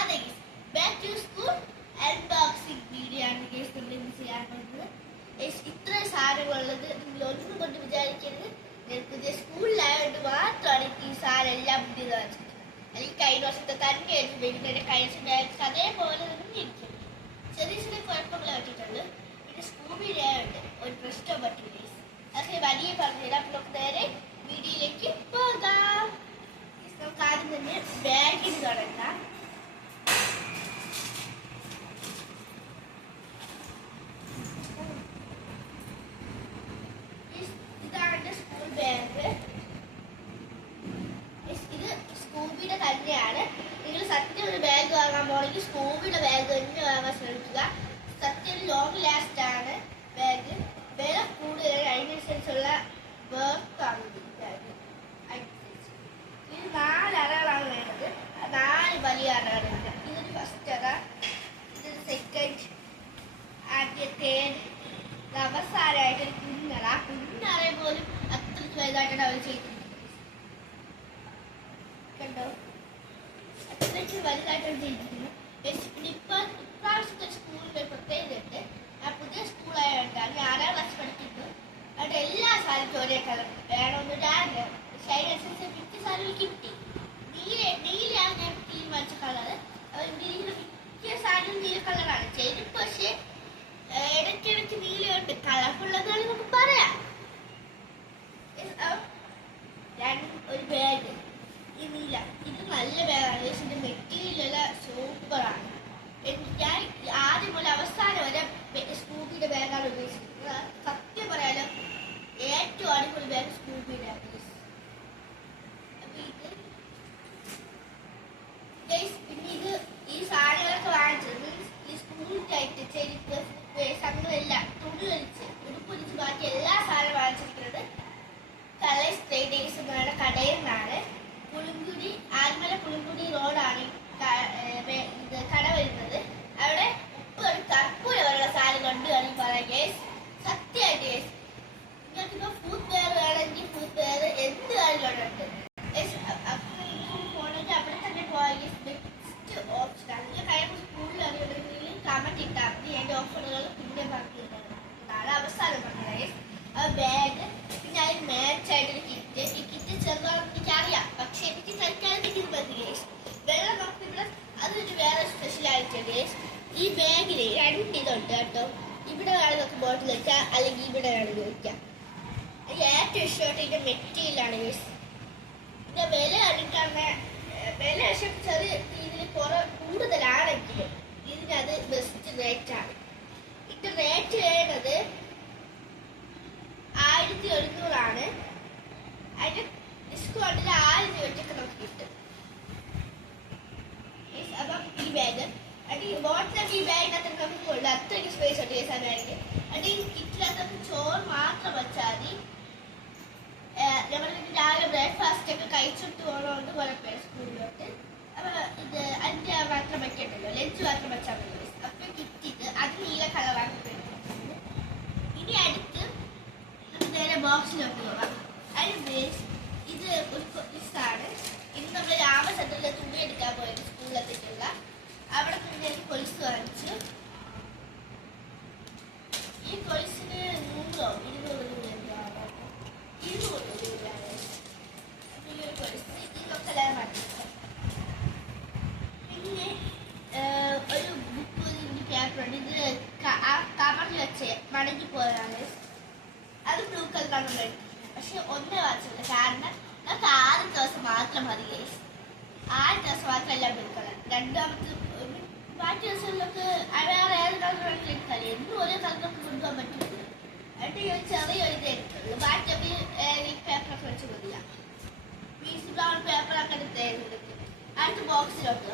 അതെ back to school unboxing video ആണ് നമ്മൾ ചെയ്യാൻ പോകുന്നത്. ഇത്ര സാധനങ്ങളുള്ളത് നിങ്ങൾ ഒന്നും കൊണ്ട് വിചാരിക്കരുത്. ഞാൻ പുതിയ സ്കൂളിലായതുകൊണ്ട് മാത്രമാണ് ഈ സാധനം എല്ലാം പുതിയത് വാങ്ങിച്ചത്. അല്ലെങ്കിൽ കഴിഞ്ഞ വർഷത്തെ തന്നെയായിരുന്നു വരുന്നതിന്റെ കഴിഞ്ഞ ബാഗ്സ് അതേപോലെ തന്നെ ഇരിക്കും. ചെറിയ ചെറിയ കുഴപ്പങ്ങൾ പറ്റിയിട്ടുണ്ട്. പിന്നെ സ്കൂബിയുടെ ആയതുകൊണ്ട് ഒരു പ്രശ്നം പറ്റില്ല. അതൊക്കെ വലിയ പറഞ്ഞുതരാം. നമുക്ക് നേരെ വീഡിയോയിലേക്ക് പോകാം. നമുക്ക് ആദ്യം തന്നെ ബാഗിന് തുടങ്ങാം. ഇതാണ് സ്കൂൾ ബാഗ്. ഇത് സ്കൂബിയുടെ തന്നെയാണ്. നിങ്ങൾ സത്യം ഒരു ബാഗ് വാങ്ങാൻ പോകണമെങ്കിൽ സ്കൂബിയുടെ ബാഗ് തന്നെ വാങ്ങാൻ ശ്രമിക്കുക. സത്യം ലോങ് ലാസ്റ്റ് ആണ് ബാഗ്. വില കൂടുതൽ അതിനനുസരിച്ചുള്ള വർക്കാണ് ബാഗ്. ഇത് 4 അറകളാണ് വേണ്ടത്. 4 വലിയ അറകളുണ്ട്. ഇതൊരു ഫസ്റ്റ് അറ, ഇതൊരു സെക്കൻഡ്, തേർഡ്, അവസാനമായിട്ട് ഒരു കുഞ്ഞറ. ആ കുഞ്ഞറ പോലും അത്രയ്ക്ക് വലുതായിട്ടാണ് അവർ ചെയ്തിരിക്കുന്നത്. കണ്ടോ, അത്രയ്ക്ക് വലുതായിട്ടാണ് ചെയ്തിരിക്കുന്നത്. ഇപ്രാവശ്യത്തെ സ്കൂളിന്റെ പ്രത്യേകതയുണ്ട്. പുതിയ സ്കൂളായതുകൊണ്ടാണ് 6ാം ക്ലാസ് പഠിക്കുന്നു. അതുകൊണ്ട് എല്ലാ സാധനവും ഒരേ കളർ വേണമെന്നൊരു ആഗ്രഹം. പക്ഷെ അതിനനുസരിച്ച് മിക്ക സാധനങ്ങൾ കിട്ടി. നീലയാണ് ഞാൻ തീരുമാനിച്ച കളറ്. മിക്ക സാധനവും നീല കളറാണ്. ചെരുപ്പ് പക്ഷെ ഇടയ്ക്കിടയ്ക്ക് നീലയുണ്ട്. കളർഫുള്ളതാണ് നമുക്ക് പറയാം. ഒരു ബാഗ്, ഈ നീല, ഇത് നല്ല ബാഗാണ്. ഇതിന്റെ മെറ്റീരിയൽ സൂപ്പറാണ്. ഞാൻ ആദ്യം മുതൽ അവസാനം വരെ സ്കൂബിയുടെ ബാഗാണ് ഉപയോഗിച്ചിരിക്കുന്നത്. സത്യം പറയാലോ ഏറ്റവും അടിപൊളി ബാഗ് സ്കൂബിയുടെ ആണ്. പിന്നെ ഇത് ഈ സാധനങ്ങളൊക്കെ വാങ്ങിച്ചത് ഈ സ്കൂളിലായിട്ട് ചെരുപ്പ് സംഘങ്ങളെല്ലാം തുണി വലിച്ച് ഉടുപ്പൊലിച്ച് ബാക്കി എല്ലാ സാധനവും വാങ്ങിച്ചിരിക്കുന്നത് കളേഴ്സ് ട്രേഡേഴ്സ് എന്നുള്ള കടയിൽ നിന്നാണ്. പുളിങ്കുടി, ആൽമല പുളിങ്കുടി റോഡാണ് ഇത് കട വരുന്നത്. അവിടെ കർപ്പൂര വരെയുള്ള സാധനം കൊണ്ട് വേണമെങ്കിൽ പറയാം. സത്യമായിട്ട് നിങ്ങൾക്കിപ്പോ ഫുഡ് വെയർ വേണമെങ്കിൽ ഫുഡ് വെയർ എന്ത് കാര്യങ്ങളുണ്ട്. പോണെങ്കിൽ അവിടെ തന്നെ പോയി ബെസ്റ്റ് ഓപ്ഷനാണ്. നിങ്ങൾ കഴിഞ്ഞ സ്കൂളിൽ അറിയുന്നുണ്ടെങ്കിൽ കമന്റ് ഇട്ടാൽ മതി. അതിന്റെ ഓഫറുകൾ പിന്നെ പറഞ്ഞിട്ടുണ്ട്. നാളെ അവസാനം പറഞ്ഞത് ബാഗ്. പിന്നെ അതിന് മാച്ചായിട്ടൊരു കിറ്റ്. ഈ കിറ്റ് ചെറുതാണെന്ന് എനിക്കറിയാം, പക്ഷെ എനിക്ക് തൽക്കാലത്തേക്ക് ഇത് മതി. വെള്ളം നമുക്ക് ഇവിടെ അതൊരു വേറെ സ്പെഷ്യലായിട്ടുണ്ട്. ഈ ബാഗില് 2 ഇതുണ്ട് കേട്ടോ. ഇവിടെ വേണമെങ്കിൽ ബോട്ടിൽ വെക്കാം, അല്ലെങ്കിൽ ഇവിടെ വേണമെങ്കിൽ വെക്കാം. ഏറ്റവും ഇഷ്ടമായിട്ട് ഇതിന്റെ മെറ്റീരിയലാണ്. ഇതിന്റെ വില അടുക്കാണ്. വില പക്ഷെ ചെറിയ രീതിയിൽ കൂടുതലാണെങ്കിലും ഇതിനത് ബെസ്റ്റ് റേറ്റ് ആണ്. ഇതിന്റെ റേറ്റ് വരുന്നത് 1700 ആണ്. അതിന്റെ ഡിസ്കൗണ്ടിൽ 1000 രൂപയ്ക്കൊക്കെ നമുക്ക് കിട്ടും. അപ്പം ഈ ബാഗ് ബോട്ടിലൊക്കെ ഈ ബാഗിനകത്ത് നമുക്ക് കൊള്ളു. അത്രയ്ക്ക് സ്പേസ് ഉണ്ട് ഈ ബാഗ്. അത് ഈ കിറ്റിനകത്ത് ചോറ് മാത്രം വെച്ചാൽ മതി. നമ്മൾ രാവിലെ ബ്രേക്ക്ഫാസ്റ്റ് ഒക്കെ കഴിച്ചിട്ട് പോകണമെന്ന് കുഴപ്പമില്ല സ്കൂളിലോട്ട്. അപ്പൊ ഇത് അതിന്റെ മാത്രം വെക്കണ്ടല്ലോ, ലഞ്ച് മാത്രം വെച്ചാൽ മതി. അപ്പൊ കിറ്റിട്ട് അത് നീല കളറാണ്. ഇനി അടുത്ത് നമുക്ക് നേരെ ബോക്സിലോട്ട് പോകാം. അതിന് ഇത് ഒരു കൊലിസാണ്. ഇത് നമ്മൾ രാമചന്ദ്രന്റെ തുണി എടുക്കാൻ പോയത് സ്കൂളിലെത്തിയിട്ടുള്ള. അവിടെ നിന്ന് കൊലിസ് വാങ്ങിച്ചു. ഈ കൊലിസിന് 100 200 രൂപയാണ്. 200 രൂപയാണ് ഈ ഒരു കൊലിസ്. ഇതൊക്കെ എല്ലാം വാങ്ങിച്ചു. പിന്നെ ഒരു ബുക്ക് പേപ്പറുണ്ട്. ഇത് കവറിൽ വെച്ച് മടങ്ങി പോയതാണ്. അത് ബ്ലൂ കളറാണ് എടുത്തത്. പക്ഷെ ഒന്നേ വാങ്ങിച്ചില്ല. കാരണം നമുക്ക് 6 ദിവസം മാത്രം മതി. 6 ദിവസം മാത്രമല്ല ബ്ലൂ കളർ. രണ്ടാമത്തെ ബാക്കി ദിവസങ്ങളിലൊക്കെ വേറെ ഏത് കളർ എടുത്താൽ എന്നും ഒരേ കളറൊക്കെ കൊണ്ടുപോകാൻ പറ്റില്ല. എന്നിട്ട് ചെറിയൊരു ഇത് എടുത്തുള്ളൂ. ബാക്കിയൊക്കെ പേപ്പറൊക്കെ വെച്ച് മതിയാ. പീസ് ബ്രൗൺ പേപ്പറൊക്കെ എടുത്തായിരുന്നു. അടുത്ത ബോക്സിലോട്ട്